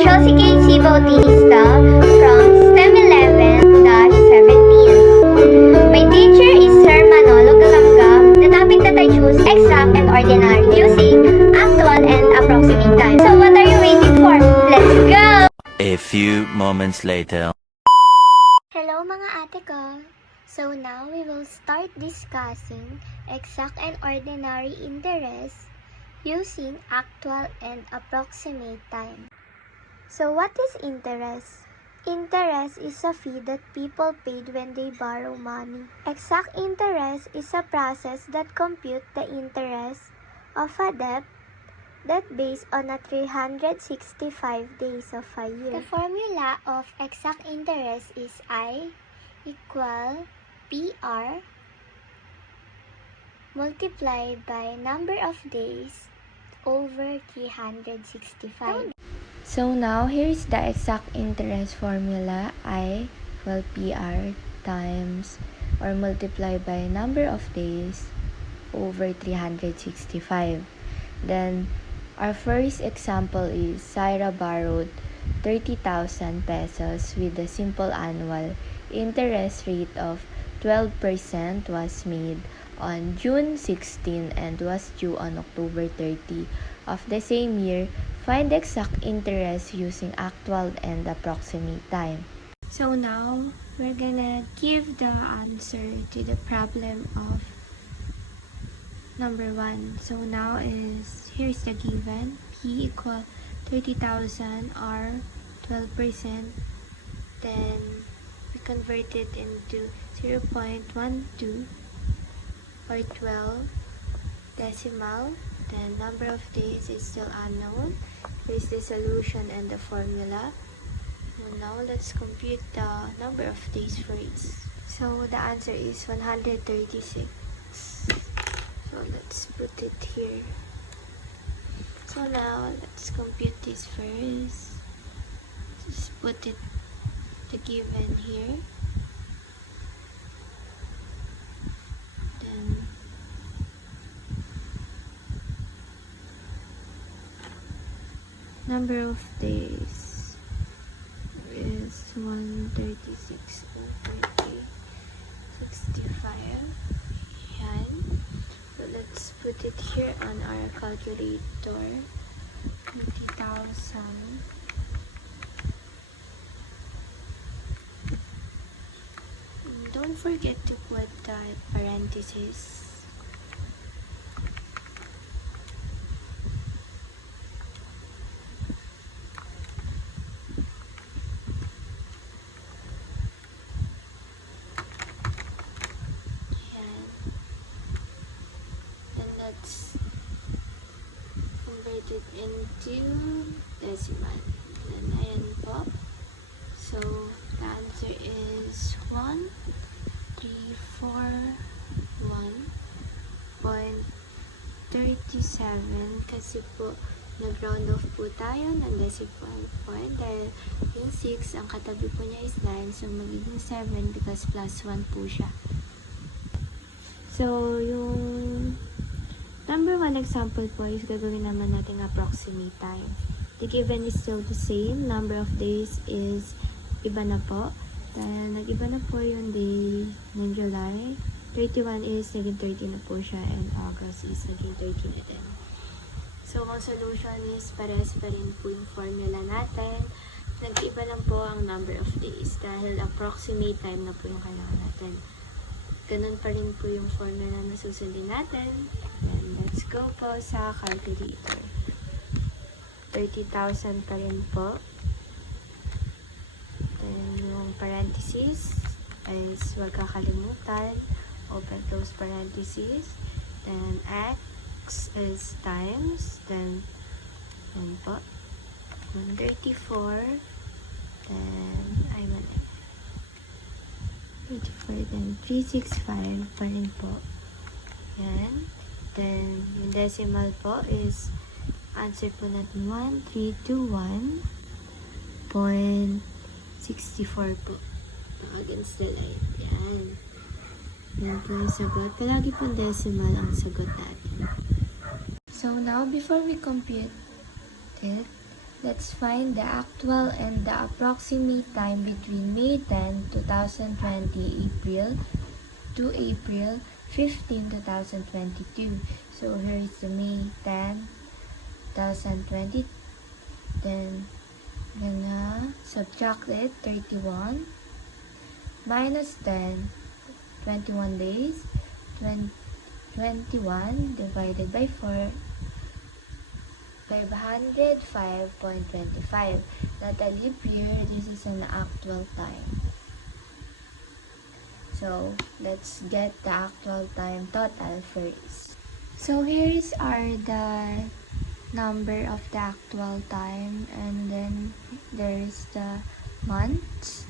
Chelsea Casey Bautista from STEM 11-17. My teacher is Sir Manolo Galanga. The topic that I choose, exact and ordinary, using actual and approximate time. So what are you waiting for? Let's go! A few moments later. Hello mga ate ko! So now we will start discussing exact and ordinary interest using actual and approximate time. So what is interest? Interest is a fee that people paid when they borrow money. Exact interest is a process that compute the interest of a debt that based on a 365 days of a year. The formula of exact interest is I equal PR multiplied by number of days over 365. So now, here is the exact interest formula. I equal PR times or multiply by number of days over 365. Then, our first example is Syra borrowed 30,000 pesos with a simple annual interest rate of 12% was made on June 16 and was due on October 30 of the same year. Find the exact interest using actual and approximate time. So now, we're gonna give the answer to the problem of number 1. So now here's the given. P equal 30,000 R 12%. Then we convert it into 0.12 or 12 decimal. Then number of days is still unknown. Here's the solution and the formula. So now let's compute the number of days first. So the answer is 136. So let's put it here. So now let's compute this first. Just put it the given here. Then number of days is 136 over 365. Yan. So let's put it here on our calculator. 30,000 don't forget to put the parentheses. Convert it into decimal. Then ayan po. So the answer is 1341.37 kasi po nag-round off po tayo ng decimal point dahil yung 6 ang katabi po niya is 9, so magiging 7 because plus 1 po siya. So yung number 1 example po is gagawin naman natin approximate time. The given is still the same. Number of days is iba na po. Dahil nag-iba na po yung day ng July. 31 is naging 30 na po siya and August is naging 30 na din. So, ang solution is parehas pa rin po yung formula natin. Nag-iba lang po ang number of days dahil approximate time na po yung kailangan natin. Ganun pa rin po yung formula na susundin natin. And let's go po sa calculator. 30,000 pa rin po. Then yung parentheses is huwag kakalimutan. Open close parentheses. Then x is times. Then yun po. 134. Then ay mali. 34, then 365 pa rin po. Yan. Then, yung decimal po is answer po natin 1321.64 po. Against the light. Yan. Yan po yung sagot. Palagi po decimal ang sagot natin. So now, before we compute it, let's find the actual and the approximate time between May 10, 2020 to April 15, 2022. So here is the May 10, 2020. Then, gonna subtract it, 31 minus 10, 21 days, 21 divided by 4, 505.25. Not a leap year, this is an actual time. So, let's get the actual time total first. So, here's the number of the actual time, and then there's the months.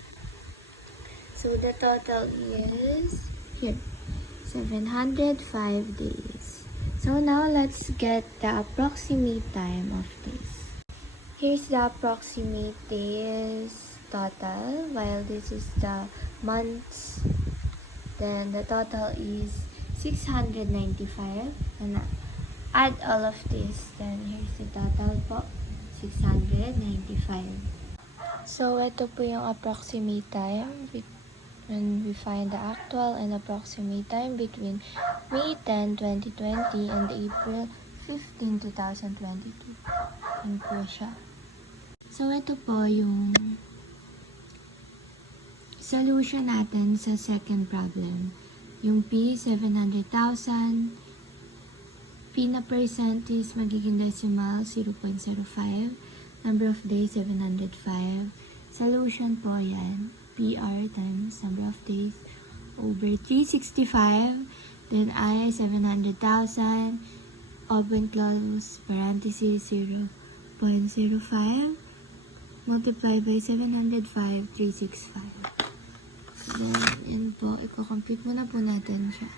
So, the total is here, 705 days. So now let's get the approximate time of this. Here's the approximate days total, while this is the months. Then the total is 695. And add all of this. Then here's the total po, 695. So ito po yung approximate time when we find the actual and approximate time between May 10, 2020 and April 15, 2022. Yun po siya. So, ito po yung solution natin sa second problem. Yung P, 700,000. P na percent is magiging decimal, 0.05. Number of days, 705. Solution po yan. PR times number of days over 365, then I 700,000, open close parenthesis 0.05 multiply by 705, 365. Then, yan po, i-compute muna po natin siya.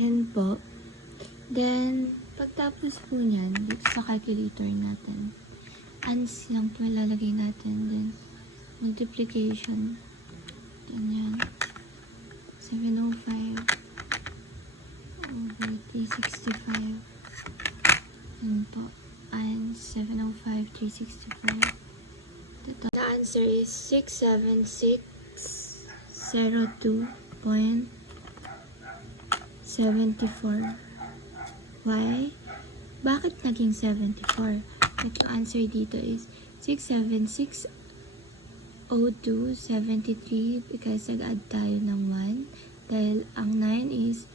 Yan po. Then, pagtapos po niyan, dito sa calculator natin, ans lang po ilalagay natin. Then, multiplication. Yan. 705 over 365. Yan po. Ans 705, 365. The answer is 67602.74. Why? Bakit naging 74? At yung answer dito is 67602.73 because nag-add tayo ng 1 dahil ang 9 is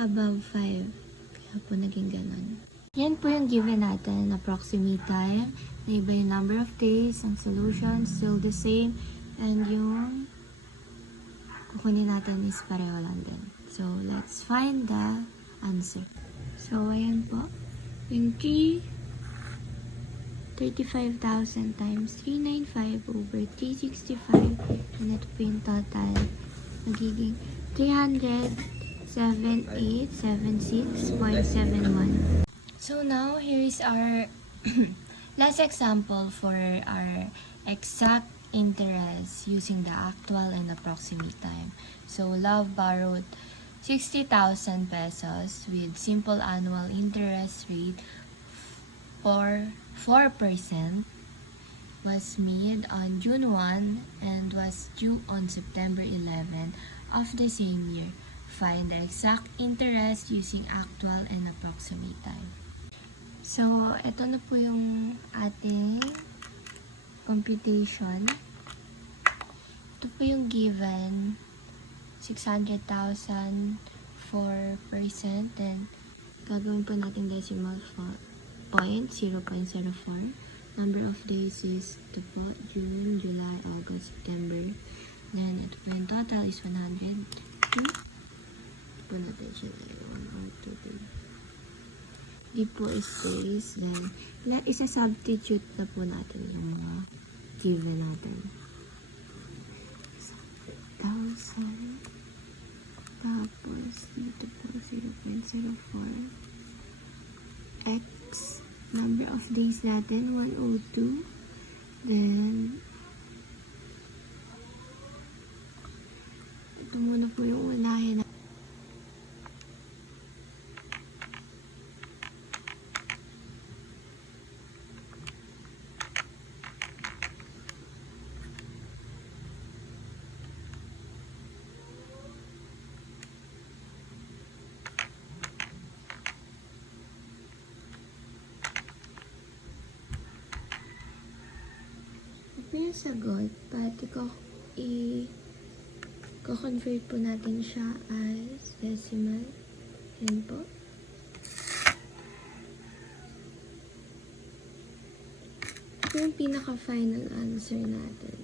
above 5. Kaya po naging ganon. Yan po yung given natin, approximate time. Na iba yung number of days, ang solution still the same, and yung kukunin natin is pareho lang din. So, let's find the answer. So, ayan po. Yung 35,000 times 395 over 365. And ito po yung total. Magiging 37876.71. So, now, here is our last example for our exact interest using the actual and approximate time. So, Love borrowed 60,000 pesos with simple annual interest rate for 4% was made on June 1 and was due on September 11 of the same year. Find the exact interest using actual and approximate time. So, ito na po yung ating computation. Ito po yung given 600,000 4%, then gagawin po natin decimal point 0.04. Number of days is ito po, June, July, August, September. Then ito po yung total is 100. Ito po natin siya 1, 2, 3. Di po is days. Then isa-substitute na po natin yung mga given natin. 0.07. Tapos, dito po 0.04. X, number of days natin, 102. Then, ito muna po yung unahin. Ito yung sagot, pati ko-convert po natin siya as decimal. Yan po. Ito yung pinaka-final answer natin.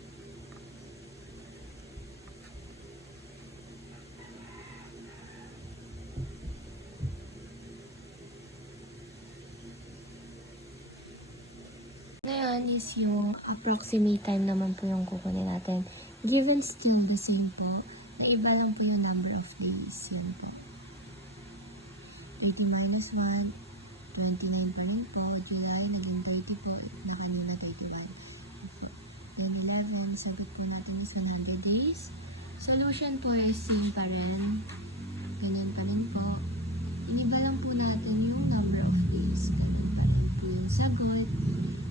Ngayon is yung approximate time naman po yung kukunin natin. Given still the same po, naiba lang po yung number of days. Yun po. 80 minus 1, 29 pa rin po. July, naging 30 po. Na kanina 31. Then 11, sagot po natin is 100 days. Solution po is same pa rin. Ganun pa rin po. Iniba lang po natin yung number of days. Ganun pa rin po yung sagot.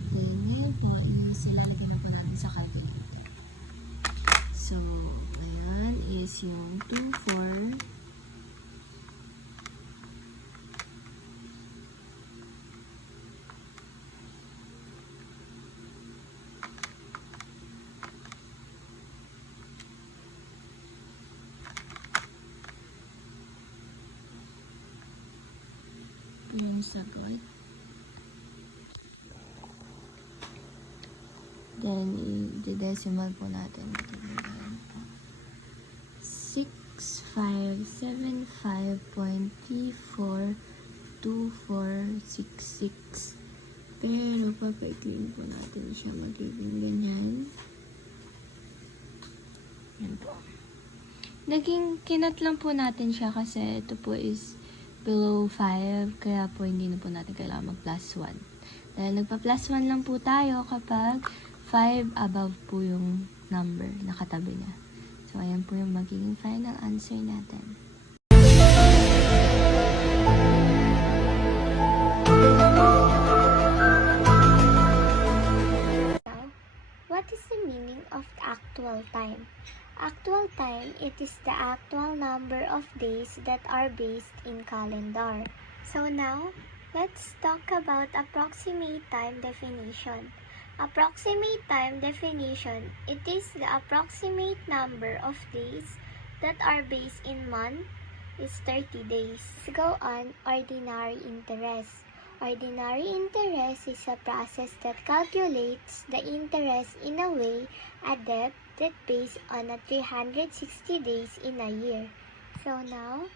Then, ngayon po, ilalagay na po natin sa calculator. So, ayan is yung 24. Yung sagot. Then, i-decimal po natin. 6575.342466. Pero, papaiklin po natin siya. Magiging ganyan. Yan po. Naging kinat lang po natin siya kasi ito po is below 5. Kaya po, hindi na po natin kailangan mag-plus 1. Dahil nagpa-plus 1 lang po tayo kapag 5 above po yung number na katabi niya. So, ayan po yung magiging final answer natin. Now, what is the meaning of actual time? Actual time, it is the actual number of days that are based in calendar. So now, let's talk about approximate time definition. Approximate time definition, it is the approximate number of days that are based in month is 30 days. Let's go on ordinary interest. Ordinary interest is a process that calculates the interest in a way, a debt that based on a 360 days in a year. So now,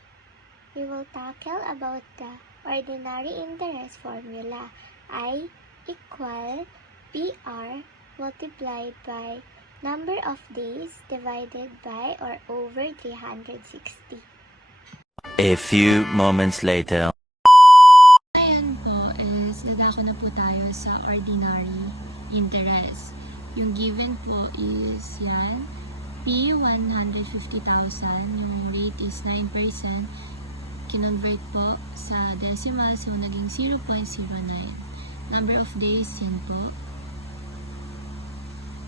we will tackle about the ordinary interest formula. I equal PR multiplied by number of days divided by or over 360. A few moments later. Ayan po is nadako na po tayo sa ordinary interest. Yung given po is yan, P 150,000, yung rate is 9%. Kinonvert po sa decimal, so naging 0.09. Number of days, yun po.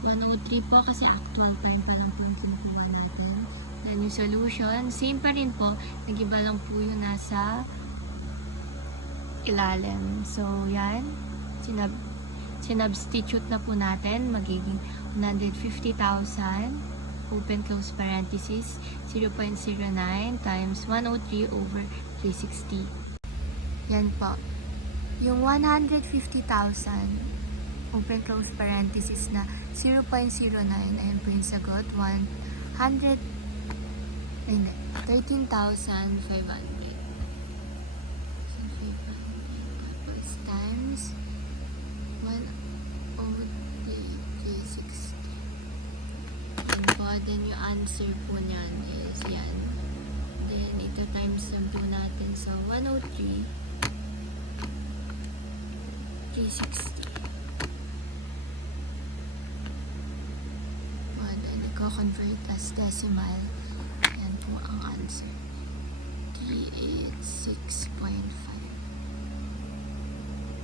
103 po kasi actual time pa lang po ang kinukuha natin. Then yung solution, same pa rin po. Nag-iba lang po yung nasa ilalim. So, yan. Sinubstitute na po natin. Magiging 150,000. Open close parenthesis. 0.09 times 103 over 360. Yan po. Yung 150,000 open close parenthesis na 0.09, ayun po yung sagot, 13,500. Tapos times 1 over 360. Yun po, then yung answer po niyan is yan. Then, ito times lang po natin. So, 103, 360. Then, i-convert as decimal. Yan po ang answer. 386.5.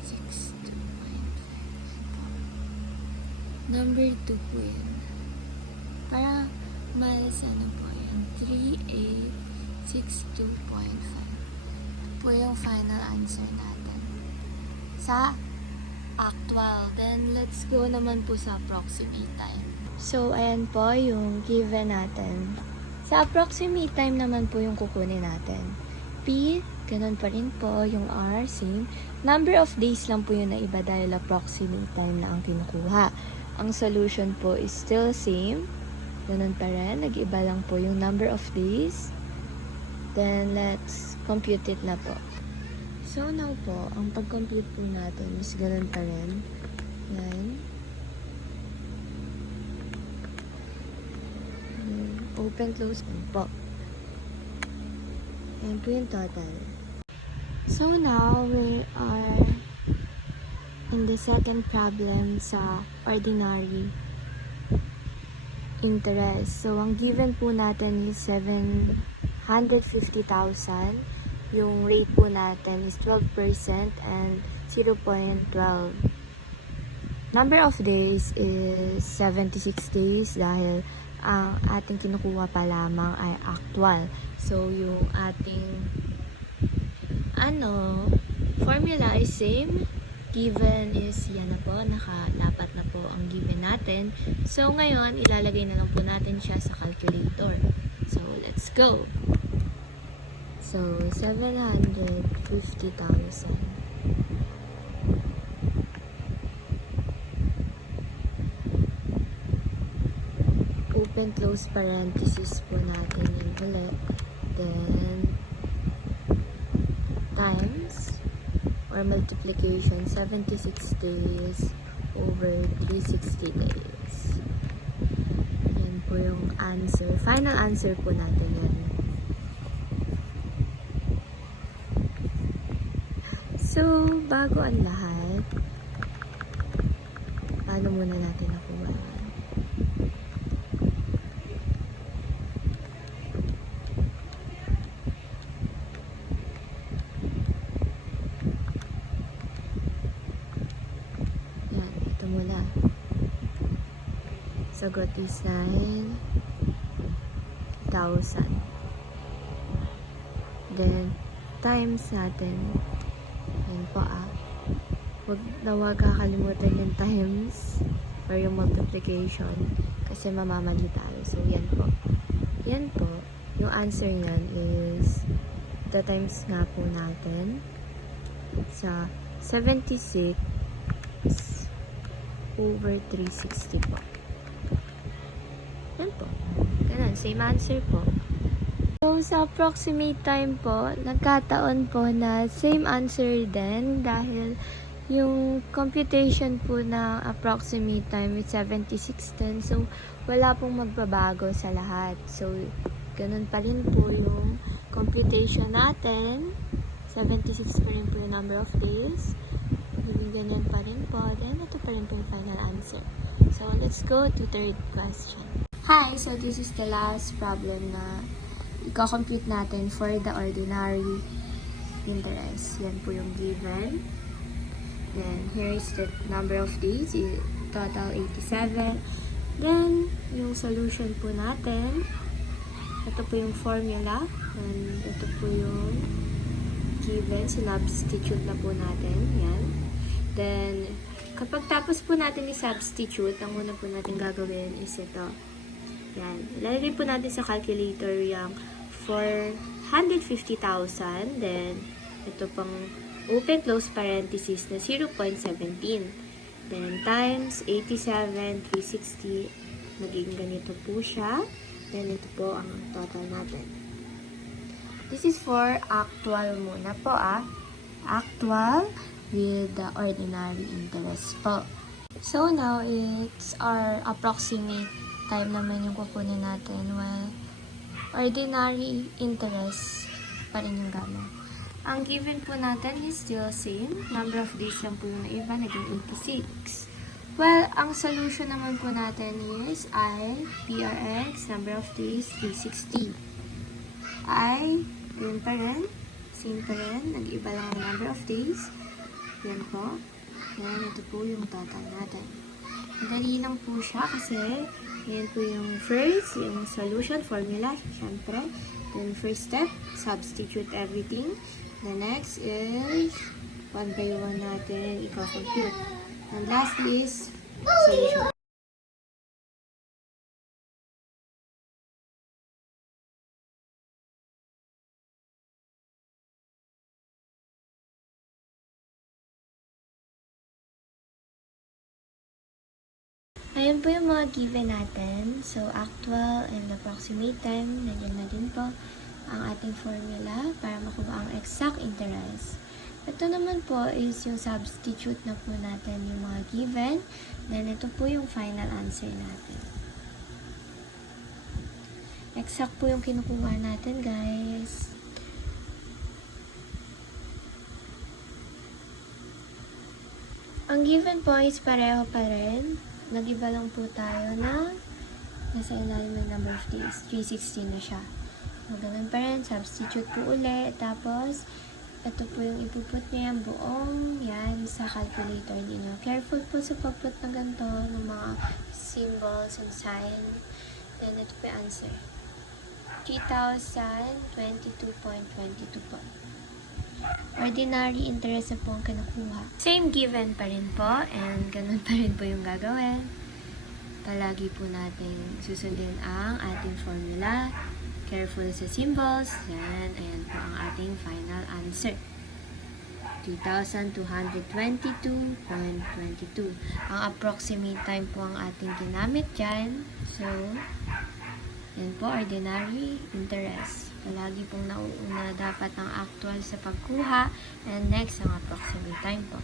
62.5. Yan po. Number 2 po yan. Para mas ano po yan. 3862.5 po yung final answer natin sa actual. Then, let's go naman po sa approximate time. So, ayan po yung given natin. Sa approximate time naman po yung kukunin natin. P, ganun pa rin po. Yung R, same. Number of days lang po yung naiba dahil approximate time na ang kinukuha. Ang solution po is still same. Ganun pa rin. Nag-iba lang po yung number of days. Then, let's compute it na po. So, now po, ang pag-compute po natin is ganun pa rin. Yan. Open, close, and po. Ayan po yung total. So, now, we are in the second problem sa ordinary interest. So, ang given po natin is 750,000. Yung rate po natin is 12% and 0.12. Number of days is 76 days dahil ang ating kinukuha pa lamang ay actual. So, yung ating formula is same. Given is yan na po, nakalapat na po ang given natin. So, ngayon, ilalagay na lang po natin siya sa calculator. So, let's go! So, 750,000. Open, close parenthesis po natin yung ulit. Then, times or multiplication 76 days over 360 days. Yan po yung answer. Final answer po natin yan. So, bago ang lahat, paano muna natin nakuha yan? Yan, ito muna. Sagot is 9,000. Then, times natin. Yan po huwag kakalimutan yung times or yung multiplication kasi mamamali tayo. So, yan po. Yan po. Yung answer nyan is the times nga po natin sa 76 over 360 po. Yan po. Ganun. Same answer po. So, sa approximate time po, nagkataon po na same answer din dahil yung computation po na approximate time is 76 din. So, wala pong magbabago sa lahat. So, ganun pa rin po yung computation natin. 76 pa rin po yung number of days. Ganyan pa rin po. Then, ito pa rin po yung final answer. So, let's go to third question. Hi! So, this is the last problem na i-compute natin for the ordinary interest. Yan po yung given. Then, here is the number of days. Total 87. Then, yung solution po natin. Ito po yung formula. And ito po yung given. Sinubstitute na po natin. Yan. Then, kapag tapos po natin i-substitute, ang una po natin gagawin is ito. Yan. Ilalagay po natin sa calculator yung 450,000. Then, ito pang open close parenthesis na 0.17. Then, times 87, 360. Magiging ganito po siya. Then, ito po ang total natin. This is for actual muna po Actual with the ordinary interest po. So, now, it's our approximate time naman yung kukunin natin. Well, ordinary interest pa rin yung gamit. Ang given po natin is still same. Number of days lang po yung naiba, naging 86. Well, ang solution naman po natin is I, PRX, number of days, 360. I, yun pa rin, same pa rin, nag-iba lang ang number of days. Yan po. Yan, ito po yung total natin. Madali lang po siya kasi yan po yung first, yung solution formula, syempre. Then first step, substitute everything. The next is one by one natin i-compute. And lastly is solution. Ayan po yung mga given natin. So, actual and approximate time. Nandiyan na din po ang ating formula para makuha ang exact interest. Ito naman po is yung substitute na po natin yung mga given. Then, ito po yung final answer natin. Exact po yung kinukuha natin, guys. Ang given po is pareho pa rin. Nag-iba lang po tayo na nasa ilalim ng number of days. 316 na siya. So, ganun pa rin. Substitute po ulit. Tapos, ito po yung ipuput niya yung buong yan sa calculator niyo. Careful po sa pagput ng ganito, ng mga symbols and sign. Then, ito po yung answer. 3,022.22 po. Ordinary interest na po ang kinukuha. Same given pa rin po, and ganun pa rin po yung gagawin. Palagi po natin susundin ang ating formula. Careful sa symbols. Yan, ayan po ang ating final answer. 3,222.22. Ang approximate time po ang ating ginamit dyan. So, yan po, ordinary interest. Palagi pong nauuna dapat ang actual sa pagkuha, and next ang approximate time po.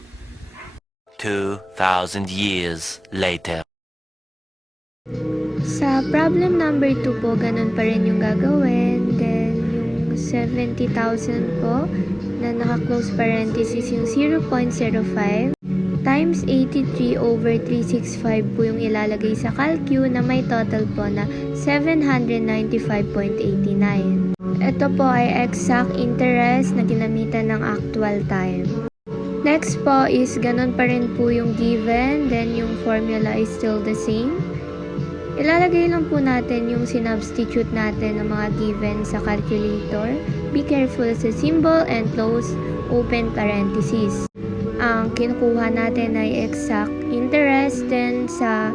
2,000 years later. Sa problem number 2 po, ganun pa rin yung gagawin. Then, yung 70,000 po, na naka-close parenthesis yung 0.05 times 83 over 365 po yung ilalagay sa calcu na may total po na 795.89. Ito po ay exact interest na ginamitan ng actual time. Next po is ganun pa rin po yung given, then yung formula is still the same. Ilalagay lang po natin yung sinubstitute natin ng mga given sa calculator. Be careful sa symbol and close open parenthesis. Ang kinukuha natin ay exact interest, then sa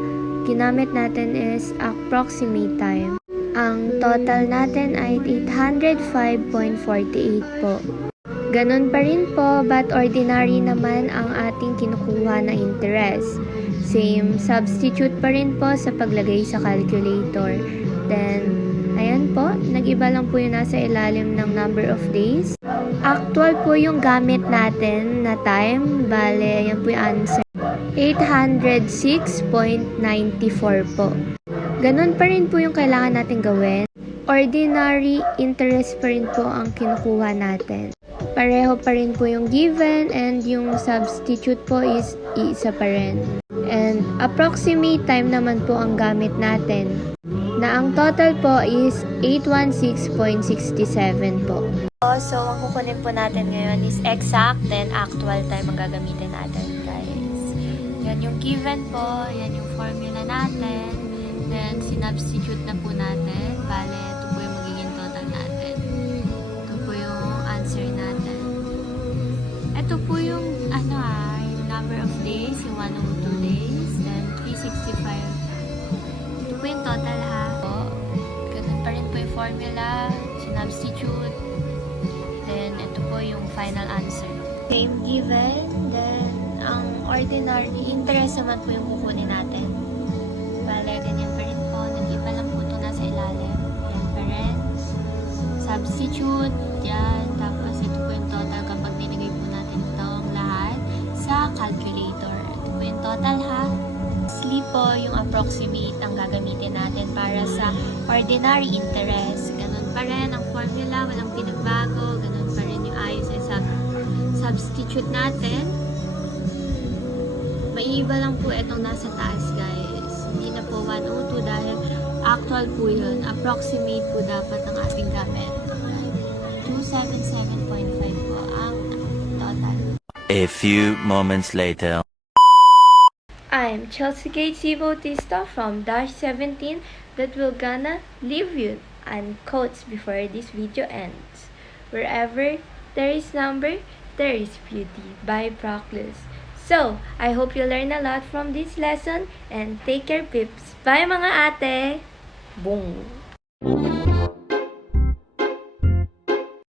ginamit natin is approximate time. Ang total natin ay 805.48 po. Ganun pa rin po, but ordinary naman ang ating kinukuha na interest. Same substitute pa rin po sa paglagay sa calculator. Then, ayan po, nag-iba lang po yung nasa ilalim ng number of days. Actual po yung gamit natin na time. Bale, ayan po yung answer. 806.94 po. Ganun pa rin po yung kailangan natin gawin. Ordinary interest pa rin po ang kinukuha natin. Pareho pa rin po yung given, and yung substitute po is isa pa rin. And approximate time naman po ang gamit natin, na ang total po is 816.67 po. So, ang kukunin po natin ngayon is exact, then actual time ang gagamitin natin, guys. Yan yung given po, yan yung formula natin. Then, sinubstitute na po natin. Bale, ito po yung magiging total natin. Ito po yung answer natin. Ito po yung, yung number of days, yung 102 days. Then, 365. Ito po yung total, ha. Ganun pa rin po yung formula. Sinubstitute. Then, ito po yung final answer. Same given. Then, ang ordinary interest naman po yung kukunin natin. Bale, ganyan pa rin po. Nag-iba lang po ito nasa ilalim. Yan pa rin. Substitute. Yan. Tapos, ito po yung total kapag nilagay po natin itong lahat sa calculator. Ito po yung total, ha. Lastly po, yung approximate ang gagamitin natin para sa ordinary interest. Ganun pa rin ang formula, walang pinagbago. Ganun pa rin yung ayos sa substitute natin. Maiiba lang po itong nasa taas, guys. Hindi na po 102 dahil actual po yun. Approximate po dapat ang ating gamit. 277.5 po ang total. A few moments later. I'm Chelsea Casey Bautista from Dash 17 that will gonna leave you and quotes before this video ends. Wherever there is number, there is beauty by Proclus. So, I hope you learn a lot from this lesson and take care, pips. Bye mga ate! Boom!